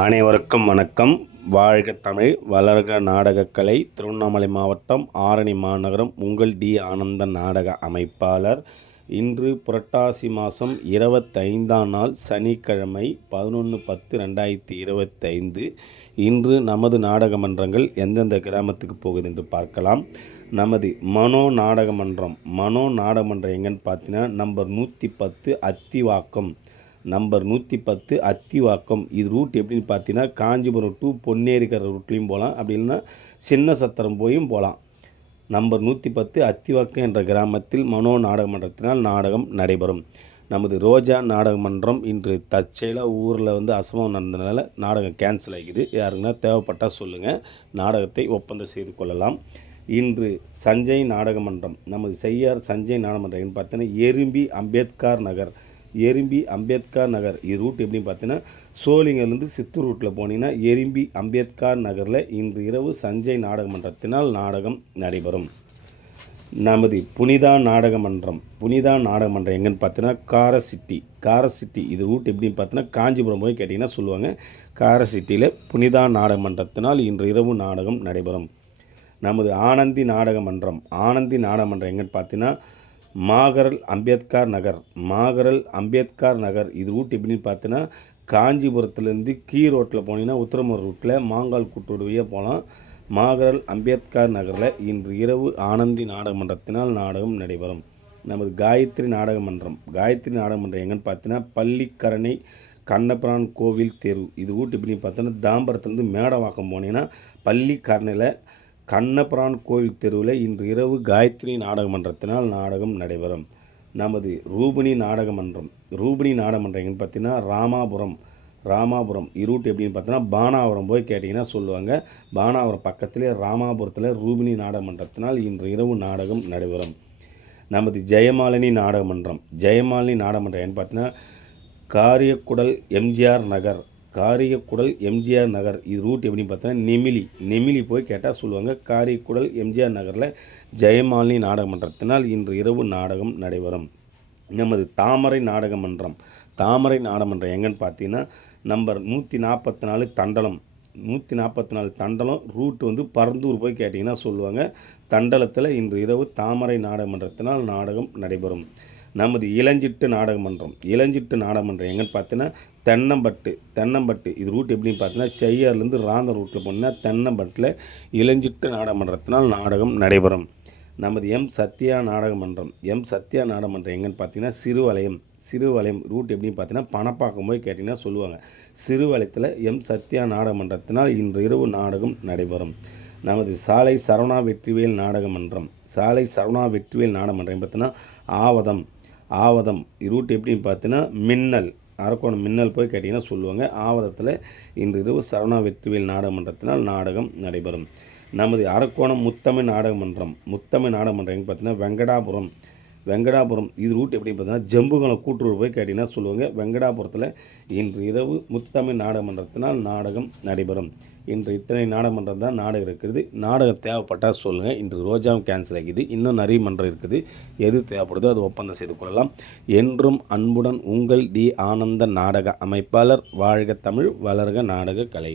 அனைவருக்கும் வணக்கம். வாழ்க தமிழ், வளர்க நாடகக்கலை. திருவண்ணாமலை மாவட்டம் ஆரணி மாநகரம் உங்கள் டி ஆனந்தன் நாடக அமைப்பாளர். இன்று புரட்டாசி மாதம் 25ஆம் நாள் சனிக்கிழமை 11/10/2025. இன்று நமது நாடக மன்றங்கள் எந்தெந்த கிராமத்துக்கு போகுது என்று பார்க்கலாம். நமது மனோ நாடகமன்றம் எங்கன்னு பார்த்தீங்கன்னா நம்பர் 110 அத்திவாக்கம். நம்பர் 110 அத்திவாக்கம். இது ரூட் எப்படின்னு பார்த்தீங்கன்னா காஞ்சிபுரம் டு பொன்னேரிக்கிற ரூட்லேயும் போகலாம், அப்படி இல்லைன்னா சின்ன சத்திரம் போயும் போகலாம். நம்பர் 110 அத்திவாக்கம் என்ற கிராமத்தில் மனோ நாடகமன்றத்தினால் நாடகம் நடைபெறும். நமது ரோஜா நாடகமன்றம் இன்று தற்செயலாக ஊரில் அசம்பவம் நடந்ததுனால நாடகம் கேன்சல் ஆகிக்குது. யாருக்குன்னா தேவைப்பட்டால் சொல்லுங்கள், நாடகத்தை ஒப்பந்தம் செய்து கொள்ளலாம். இன்று சஞ்சய் நாடகமன்றம், நமது செய்யார் சஞ்சய் நாடகமன்றம் பார்த்தீங்கன்னா எறும்பி அம்பேத்கர் நகர். இது ரூட் எப்படின்னு பார்த்தீங்கன்னா சோளிங்கர்லேருந்து சித்தூர் ரூட்டில் போனீங்கன்னா எறும்பி அம்பேத்கர் நகரில் இன்று இரவு சஞ்சய் நாடகமன்றத்தினால் நாடகம் நடைபெறும். நமது புனிதா நாடகமன்றம் எங்கன்னு பார்த்தீங்கன்னா காரசிட்டி. இது ரூட் எப்படின்னு பார்த்தீங்கன்னா காஞ்சிபுரம் போய் கேட்டிங்கன்னா சொல்லுவாங்க. காரசிட்டியில் புனிதா நாடகமன்றத்தினால் இன்று இரவு நாடகம் நடைபெறும். நமது ஆனந்தி நாடகமன்றம் எங்கன்னு பார்த்தீங்கன்னா மாகரல் அம்பேத்கர் நகர். இது ரூட் எப்படின்னு பார்த்தீங்கன்னா காஞ்சிபுரத்துலேருந்து ரோட்டில் போனீங்கன்னா உத்தரமூர் ரூட்டில் மாங்கால் கூட்டுடைய போகலாம். மாகரல் அம்பேத்கர் நகரில் இன்று இரவு ஆனந்தி நாடகமன்றத்தினால் நாடகம் நடைபெறும். நமது காயத்ரி நாடகமன்றம் எங்கன்னு பார்த்தீங்கன்னா பள்ளிக்கரணை கண்ணபிரான் கோவில் தெரு. இது ரூட் எப்படின்னு பார்த்தீங்கன்னா தாம்பரத்துலேருந்து மேடவாக்கம் போனீங்கன்னா பள்ளிக்கரணையில் கண்ணபிரான் கோவில் தெருவில் இன்று இரவு காயத்ரி நாடகமன்றத்தினால் நாடகம் நடைபெறும். நமது ரூபிணி நாடகமன்றம் எங்கன்னு பார்த்தீங்கன்னா ராமாபுரம். ரூட் எப்படின்னு பார்த்தீங்கன்னா பானாவரம் போய் கேட்டிங்கன்னா சொல்லுவாங்க. பானாவரம் பக்கத்திலே ராமாபுரத்தில் ரூபிணி நாடகமன்றத்தினால் இன்று இரவு நாடகம் நடைபெறும். நமது ஜெயமாலினி நாடகமன்றம் எங்கன்னு பார்த்தீங்கன்னா காரியக்குடல் எம்ஜிஆர் நகர். இது ரூட் எப்படின்னு பார்த்தீங்கன்னா நெமிலி போய் கேட்டால் சொல்லுவாங்க. காரியக்குடல் எம்ஜிஆர் நகரில் ஜெயமாலினி நாடகமன்றத்தினால் இன்று இரவு நாடகம் நடைபெறும். நமது தாமரை நாடகமன்றம் எங்கன்னு பார்த்தீங்கன்னா நம்பர் 144 தண்டலம். ரூட் பரந்தூர் போய் கேட்டிங்கன்னா சொல்லுவாங்க. தண்டலத்தில் இன்று இரவு தாமரை நாடகமன்றத்தினால் நாடகம் நடைபெறும். நமது இளஞ்சிட்டு நாடகமன்றம் எங்கன்னு பார்த்தீங்கன்னா தென்னம்பட்டு. இது ரூட் எப்படின்னு பார்த்தீங்கன்னா செய்யார்லேருந்து ராந்த ரூட்டில் போனீங்கன்னா தென்னம்பட்டில் இளஞ்சிட்டு நாடகமன்றத்தினால் நாடகம் நடைபெறும். நமது எம் சத்யா நாடகமன்றம் எங்கன்னு பார்த்தீங்கன்னா சிறுவலயம். ரூட் எப்படின்னு பார்த்தீங்கன்னா பணப்பாக்கம் போய் கேட்டிங்கன்னா சொல்லுவாங்க. சிறுவலயத்தில் எம் சத்யா நாடகமன்றத்தினால் இன்று இரவு நாடகம் நடைபெறும். நமது சாலை சரவணா வெற்றிவேல் நாடகமன்றம் பார்த்தீங்கன்னா ஆவதம். ரூட் எப்படின்னு பார்த்தீங்கன்னா அரக்கோணம் மின்னல் போய் கேட்டிங்கன்னா சொல்லுவாங்க. ஆவதத்தில் இன்று இரவு சரவணா வெற்றிவேல் நாடகமன்றத்தினால் நாடகம் நடைபெறும். நமது அரக்கோணம் முத்தமிழ் நாடகமன்றம் எங்கே பார்த்தீங்கன்னா வெங்கடாபுரம். இது ரூட் எப்படின்னு பார்த்தீங்கன்னா ஜம்புகுளம் கூட்டுறவு போய் கேட்டிங்கன்னா சொல்லுவாங்க. வெங்கடாபுரத்தில் இன்று இரவு முத்தமிழ் நாடகமன்றத்தினால் நாடகம் நடைபெறும். இன்று இத்தனை நாடகமன்றம் தான் நாடகம் இருக்கிறது. நாடகம் தேவைப்பட்டால் சொல்லுங்கள். இன்று ரோஜாவும் கேன்சல் ஆகிது. இன்னும் நிறைய மன்றம் இருக்குது. எது தேவைப்படுதோ அது ஒப்பந்தம் செய்து கொள்ளலாம். என்றும் அன்புடன் உங்கள் டி ஆனந்தன் நாடக அமைப்பாளர். வாழ்க தமிழ், வளர்க நாடக கலை.